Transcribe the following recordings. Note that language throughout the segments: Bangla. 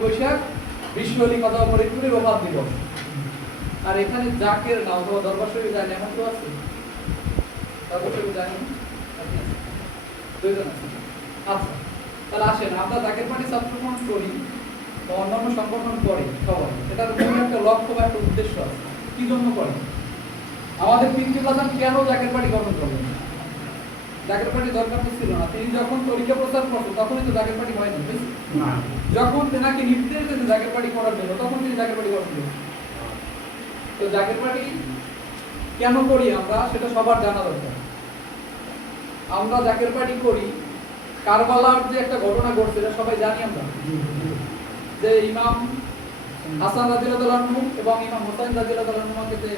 বৈশাখ বিশ্ব অলি কথা ফরিদপুরের রোফাত দিবস। আর এখানে জাকের না অথবা দরবার শরীফ জানি এমন তো আছে? দরবার শরীফ জানি দুইজন আছে। আচ্ছা, তাহলে আসেন আমরা জাকের পার্টি ছাত্রগণ করি বা অন্যান্য সংগঠন করে সবাই, এটার মূল একটা লক্ষ্য বা একটা উদ্দেশ্য আছে। কি জন্য করে? আমাদের পিতৃপ্রধান কেন জাকের পার্টি গঠন করলেন? জাকের পার্টি দরকার তো ছিল না। তিনি যখন তরিকা প্রচার করতেন তখনই তো জাকের পার্টি হয়নি। যখন তেনাকে নির্দেশ দিয়েছে জাকের পার্টি করার জন্য তখন তিনি জাকের পার্টি গঠন করেন। তো জাকের পার্টি কেন করি আমরা সেটা সবার জানা দরকার। আমরা জাকের পার্টি করি কারবালার যে একটা ঘটনা ঘটছে এটা সবাই জানি আমরা, যে ইমাম হাসান রাদিয়াল্লাহু আনহু এবং ইমাম হুসাইন রাদিয়াল্লাহু আনহুকে যে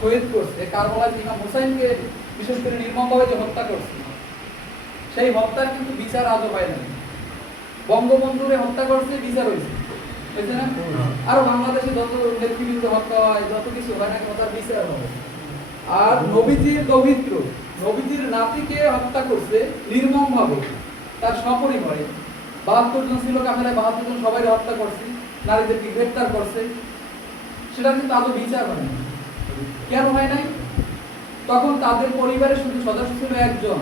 শহীদ করছে, কারবালায় ইমাম হুসাইনকে বিশেষ করে নির্মমভাবে যে হত্যা করছে, সেই হত্যার কিন্তু বিচার আজও হয় না। বঙ্গবন্ধুরে হত্যা করছে, বিচার হয়েছে, বুঝছে না? আরো বাংলাদেশে যত নেতৃবৃন্দ হত্যা হয়, যত কিছু হয় না, তার বিচার হবে। আর নবীজির দৌহিত্র, নবীজির নাতিকে হত্যা করছে নির্মমভাবে, তার সপরিবারে ৭২ জন ছিল কাফেলায়, ৭২ জন সবাই হত্যা করছে, নারীদেরকে গ্রেফতার করছে, সেটা কিন্তু আজও বিচার হয় না। কেন হয় নাই? তখন তাদের পরিবারের শুধু সদস্য ছিল একজন,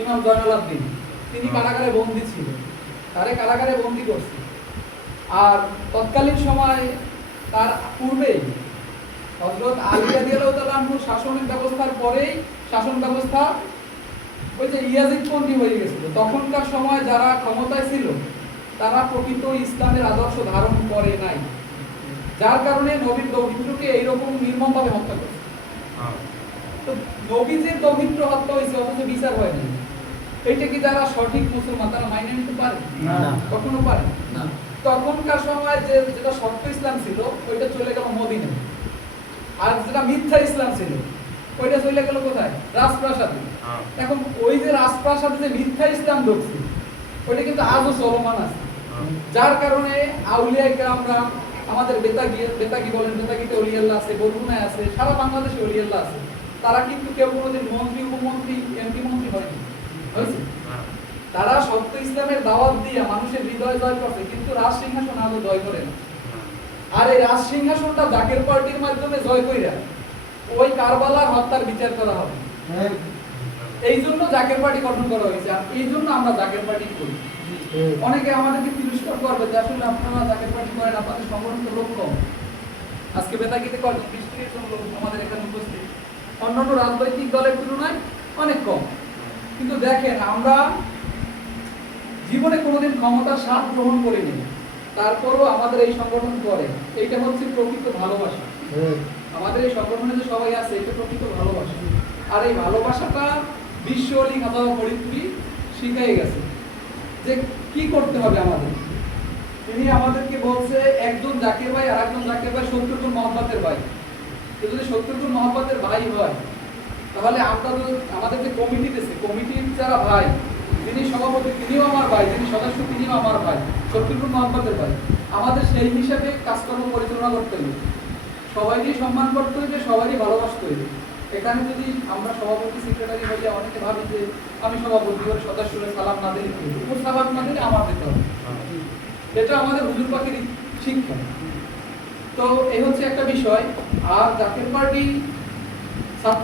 ইমাম জয়নুল আবদিন। তিনি কারাগারে বন্দী ছিল, তারে কারাগারে বন্দী করছে। আর তৎকালীন সময় তার পূর্বেই হযরত আলী রাদিয়াল্লাহু তাআলা আনহু শাসনের ব্যবস্থার পরেই শাসন ব্যবস্থা ওই যে ইয়াজিদপন্থী হয়ে গেছিল। তখনকার সময় যারা ক্ষমতায় ছিল তারা প্রকৃত ইসলামের আদর্শ ধারণ করে নাই, যার কারণে নবীর দৌহিত্রকে এইরকম নির্মমভাবে হত্যা করেছে। তো নবীজির দৌহিত্র হত্যা হয়েছে অথচ বিচার হয় না। এইটা কি যারা সঠিক মুসলমান তারা মাইনে নিতে পারে? না, কখনো পারে না। তখনকার সময় যেটা সত্য ইসলাম ছিল ওইটা চলে গেল মদিনায়, আর যেটা মিথ্যা ইসলাম ছিল ওইটা চলে গেল কোথায়? রাজপ্রাসাদে। এখন ওই যে রাজপ্রাসাদে যে মিথ্যা ইসলাম ঢুকছে ওইটা কিন্তু আজও চলমান আছে, যার কারণে আউলিয়া কেরামরা আমাদের বেতাগি বলেন, বেতাগিতে ওলিয়াল্লাহ আছে, বরগুনায় আছে, সারা বাংলাদেশে ওলিয়াল্লাহ আছে, তারা কিন্তু কেউ কোনোদিন মন্ত্রী, উপমন্ত্রী, এমপি মন্ত্রী হয়নি, হয়েছে? তারা সত্য ইসলামের দাওয়াত দিয়ে মানুষের হৃদয় জয় করছে, কিন্তু রাজ সিংহাসন আজও জয় করে না। আর এই রাজ সিংহাসনটা জাকের পার্টির মাধ্যমে জয় কইরা ওই কারবালার হত্যার বিচার করা হবে। এই জন্য জাকের পার্টি গঠন করা হয়েছে, আর এই জন্য আমরা জাকের পার্টি করি। অনেকে আমাদেরকে তিরস্কার করবে যে আসলে আপনারা জাকের পার্টি করেন, আপনাদের সংগঠন তো লোক কম। আজকে বেতাগিতে কয়েকজন ২০-৩০ জন লোক আমাদের এখানে উপস্থিত, অন্যান্য রাজনৈতিক দলের তুলনায় অনেক কম। কিন্তু দেখেন, আমরা জীবনে কোনোদিন ক্ষমতার স্বাদ গ্রহণ করিনি, তারপরও আমাদের এই সংগঠন করে। এইটা হচ্ছে প্রকৃত ভালোবাসা। আমাদের এই সংগঠনে যে সবাই আছে এটা প্রকৃত ভালোবাসা। আর এই ভালোবাসাটা বিশ্ব অলি খাতা ফরিদপুরি শিখাই গেছে যে কি করতে হবে আমাদের। তিনি আমাদেরকে বলছে একজন জাকির ভাই আর একজন জাকির ভাই ৭০ গুণ মহব্বতের ভাই। যদি ৭০ গুণ মহব্বতের ভাই হয় তাহলে আমরা আমাদের যে কমিটি দিয়েছে, কমিটির যারা ভাই, যিনি সভাপতি তিনিও আমার ভাই, যিনি সদস্য তিনিও আমার ভাই, ৭০ গুণ মহব্বতের ভাই। আমাদের সেই হিসাবে কাজকর্ম পরিচালনা করতে হবে, সবাইকেই সম্মান করতে হবে, সবাইকে ভালোবাসতে হবে। এখানে যদি আমরা সভাপতি সেক্রেটারি হইলে অনেকে ভাবি যে আমি সভাপতি করে সদস্যরা সালাম না দিলে সালাম না দিলে আমার দিতে হবে, এটা আমাদের হুজুর পাখির শিক্ষা। তো এই হচ্ছে একটা বিষয়। আর জাকের পার্টি ছাত্র